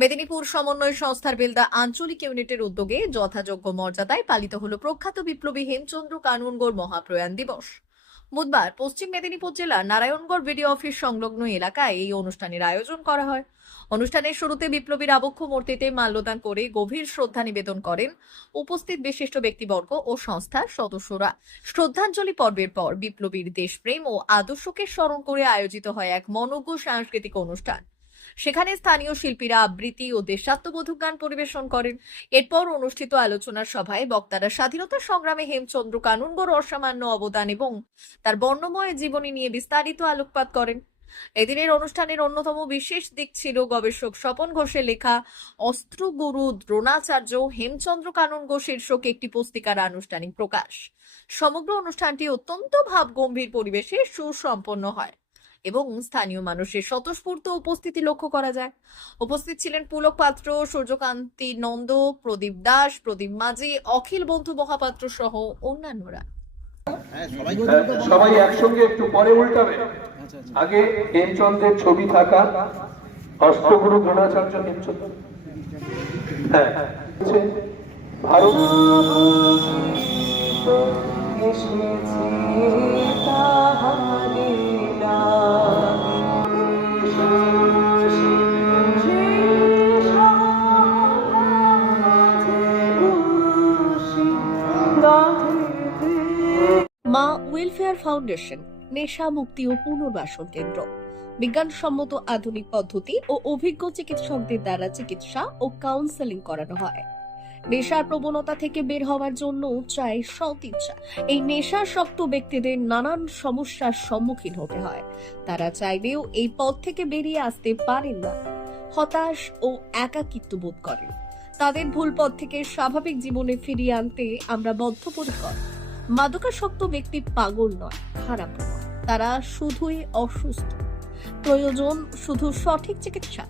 মেদিনীপুর সমন্বয় সংস্থার বেলদা আঞ্চলিক ইউনিটের উদ্যোগে যথাযোগ্য মর্যাদায় পালিত হল প্রখ্যাত বিপ্লবী হেমচন্দ্র কানুনগোর মহাপ্রয়াণ দিবস। বুধবার পশ্চিম মেদিনীপুর জেলার নারায়ণগড় বিডিও অফিস সংলগ্ন এলাকায় এই অনুষ্ঠানের আয়োজন করা হয়। অনুষ্ঠানের শুরুতে বিপ্লবীর আবক্ষ মূর্তিতে মাল্যদান করে গভীর শ্রদ্ধা নিবেদন করেন উপস্থিত বিশিষ্ট ব্যক্তিবর্গ ও সংস্থার সদস্যরা। শ্রদ্ধাঞ্জলি পর্বের পর বিপ্লবীর দেশপ্রেম ও আদর্শকে স্মরণ করে আয়োজিত হয় এক মনোজ্ঞ সাংস্কৃতিক অনুষ্ঠান। সেখানে স্থানীয় শিল্পীরা আবৃত্তি ও দেশাত্মবোধক গান পরিবেশন করেন। এরপর অনুষ্ঠিত আলোচনা সভায় বক্তারা স্বাধীনতা সংগ্রামে হেমচন্দ্র কানুনগোর অসামান্য অবদান এবং তার বর্ণময় জীবনী নিয়ে বিস্তারিত আলোকপাত করেন। এদিনের অনুষ্ঠানের অন্যতম বিশেষ দিক ছিল গবেষক স্বপন ঘোষের লেখা অস্ত্রগুরু দ্রোণাচার্য হেমচন্দ্র কানুনগো শীর্ষক একটি পুস্তিকার আনুষ্ঠানিক প্রকাশ। সমগ্র অনুষ্ঠানটি অত্যন্ত ভাবগম্ভীর পরিবেশে সুসম্পন্ন হয় এবং স্থানীয় মানুষের স্বতঃস্ফূর্ত উপস্থিতি লক্ষ্য করা যায়। উপস্থিত ছিলেন পুলক পাত্র, সূর্যকান্তি নন্দ, প্রদীপ দাস, প্রদীপ মাঝি, অখিল বন্ধু মহাপাত্র সহ অন্যান্যরা। সবাই একসঙ্গে একটু পরে উল্টাবে। আগে হেমচন্দ্রের ছবি থাকা অস্ত্রগুরু দ্রোণাচার্য হেমচন্দ্র। হ্যাঁ, ভারত মা ওয়েলফেয়ার ফাউন্ডেশন নেশা মুক্তি ও পুনর্বাসন কেন্দ্র বিজ্ঞানসম্মত আধুনিক পদ্ধতি ও অভিজ্ঞ চিকিৎসকদের দ্বারা চিকিৎসা ও কাউন্সেলিং করানো হয়। নেশার প্রবণতা থেকে বের হওয়ার জন্য চাই সৎ ইচ্ছা। এই নেশাসক্ত ব্যক্তিদের নানান সমস্যার সম্মুখীন হতে হয়। তারা চাইলেও এই পথ থেকে বেরিয়ে আসতে পারেন না, হতাশ ও একাকিত্ব বোধ করেন। তাদের ভুল পথ থেকে স্বাভাবিক জীবনে ফিরিয়ে আনতে আমরা বদ্ধপরিকর। মাদকাসক্ত ব্যক্তি পাগল নয়, খারাপ নয়, তারা শুধুই অসুস্থ। প্রয়োজন শুধু সঠিক চিকিৎসা।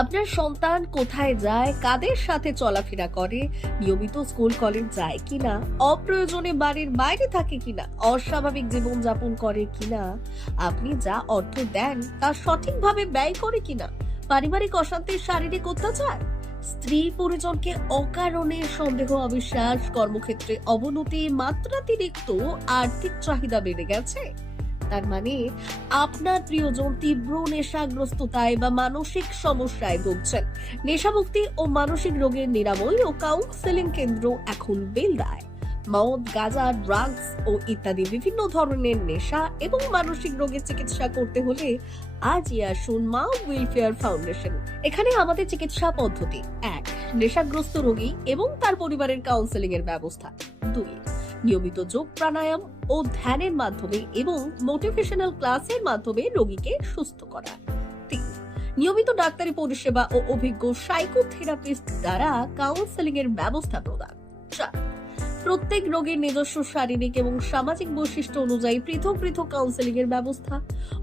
আপনার সন্তান কোথায় যায়, কাদের সাথে চলাফেরা করে, নিয়মিত স্কুল কলেজ যায় কিনা, অপ্রয়োজনে বাড়ির বাইরে থাকে কিনা, অস্বাভাবিক জীবনযাপন করে কিনা, আপনি যা অর্থ দেন তা সঠিকভাবে ব্যয় করে কিনা, পারিবারিক অশান্তি, শারীরিক অত্যাচার, স্ত্রী পরিজনকে অকারণে সন্দেহ, অবিশ্বাস, কর্মক্ষেত্রে অবনতি, মাত্রাতিরিক্ত আর্থিক চাহিদা বেড়ে গেছে। তার মানে আপনার প্রিয়জন তীব্র নেশাগ্রস্ততায় বা মানসিক সমস্যায় ভুগছেন। নেশামুক্তি ও মানসিক রোগের নিরাময় ও কাউন্সেলিং কেন্দ্র এখন বেলদায়। মদ, গাঁজা, ড্রাগস ও ইত্যাদি বিভিন্ন ধরনের নেশা এবং মানসিক রোগের চিকিৎসা করতে হলে আজই আসুন মা ওয়েলফেয়ার ফাউন্ডেশন। এখানে আমাদের চিকিৎসা পদ্ধতি: 1. নেশাগ্রস্ত রোগী এবং তার পরিবারের কাউন্সেলিং এর ব্যবস্থা। 2. নিয়মিত যোগ, প্রাণায়াম ও ধ্যানের মাধ্যমে এবং মোটিভেশনাল ক্লাসের মাধ্যমে রোগীকে সুস্থ করা। 3. নিয়মিত ডাক্তারি পরিষেবা ও অভিজ্ঞ সাইকোথেরাপিস্ট দ্বারা কাউন্সেলিং এর ব্যবস্থা প্রদান। 4. প্রত্যেক রোগীর নিজস্ব শারীরিক এবং সামাজিক বৈশিষ্ট্য অনুযায়ী পৃথক পৃথক কাউন্সেলিং এর ব্যবস্থা,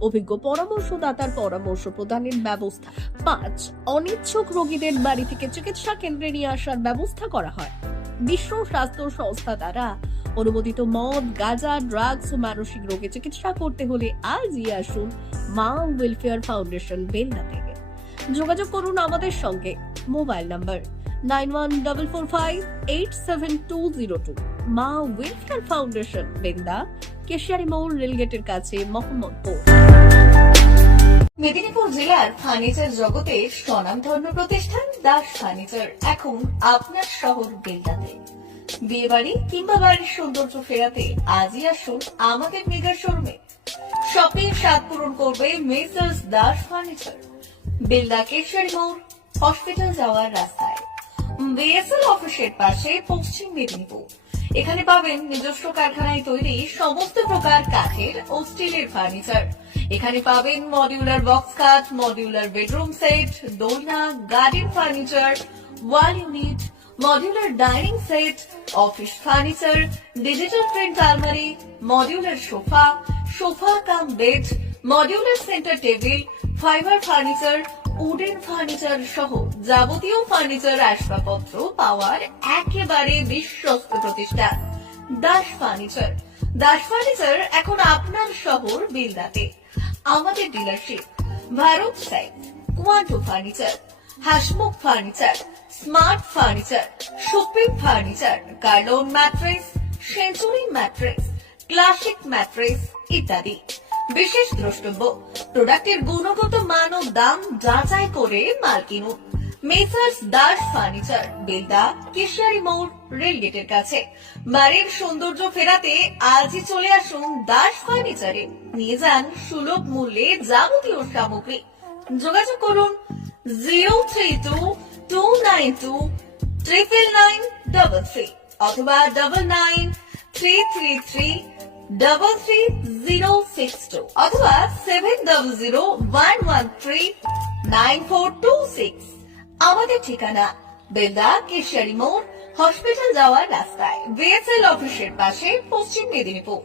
অভিজ্ঞ পরামর্শদাতার পরামর্শ প্রদানের ব্যবস্থা। 5. অনিচ্ছুক রোগীদের বাড়ি থেকে চিকিৎসা কেন্দ্রে নিয়ে আসার ব্যবস্থা করা হয়। বিশ্ব স্বাস্থ্য সংস্থা দ্বারা অনুমোদিত মদ, গাঁজা, ড্রাগস ও মানসিক রোগে চিকিৎসা করতে হলে আজই আসুন মা ওয়েলফেয়ার ফাউন্ডেশন বেলদা থেকে। যোগাযোগ করুন আমাদের সঙ্গে। Mobile number 9144587202। মা ওয়েলফেয়ার ফাউন্ডেশন বেলদা, কেশিয়ারি মোড়, রেলগেটের কাছে, মোহাম্মদপুর। মেদিনীপুর জেলার ফার্নিচার জগতে স্বনামধন্য প্রতিষ্ঠান দাস ফার্নিচার এখন আপনার শহর বেলদাতে। বিয়ে বাড়ি কিংবা বাড়ির সৌন্দর্য ফেরাতে আজই আসুন আমাদের মেগা শোরুমে। শপিং স্বাদ পূরণ করবে মেসার্স দাস ফার্নিচার, বেলদা, কেশিয়ারি মোড়, হসপিটাল যাওয়ার রাস্তায়, বিএসএল অফিসের পাশে, পশ্চিম মেদিনীপুর। এখানে পাবেন নিজস্ব কারখানায় তৈরি সমস্ত প্রকার কাঠের ও স্টিলের ফার্নিচার। এখানে পাবেন modular box cut, modular bedroom set, দোলনা, garden furniture, wall unit, modular dining set, office furniture, digital print আলমারি, modular sofa, sofa cum bed, modular centre table, fibre furniture, wooden furniture সহ যাবতীয় ফার্নিচার আসবাবপত্র পাওয়ার একেবারে বিশ্বস্ত প্রতিষ্ঠান দাস ফার্নিচার। দাস ফার্নিচার এখন আপনার শহর বেলদাতে। আমাদের dealership: Bharat side, Quanto furniture, Hasmukh furniture, smart furniture, supreme furniture, Kurlon mattress, century mattress, classic mattress ইত্যাদি। বিশেষ দ্রষ্টব্য, প্রোডাক্টের গুণগত মান ও দাম যাচাই করে মাল কিনুন। মেসার্স দাস ফার্নিচার, বেলদা, কেশিয়ারি মোড়, রেলগেটের কাছে। বাড়ির সৌন্দর্য ফেরাতে আজই চলে আসুন দাস ফার্নিচারে, নিয়ে যান সুলভ মূল্যে যাবতীয় সামগ্রী। যোগাযোগ করুন 032-292-99933 অথবা 99-333-33062 অথবা 7001139426। আমাদের ঠিকানা বেলদা, কেশিয়ারি মোড়, হসপিটাল যাওয়ার রাস্তায়, বিএসএল অফিসের পাশে, পশ্চিম মেদিনীপুর।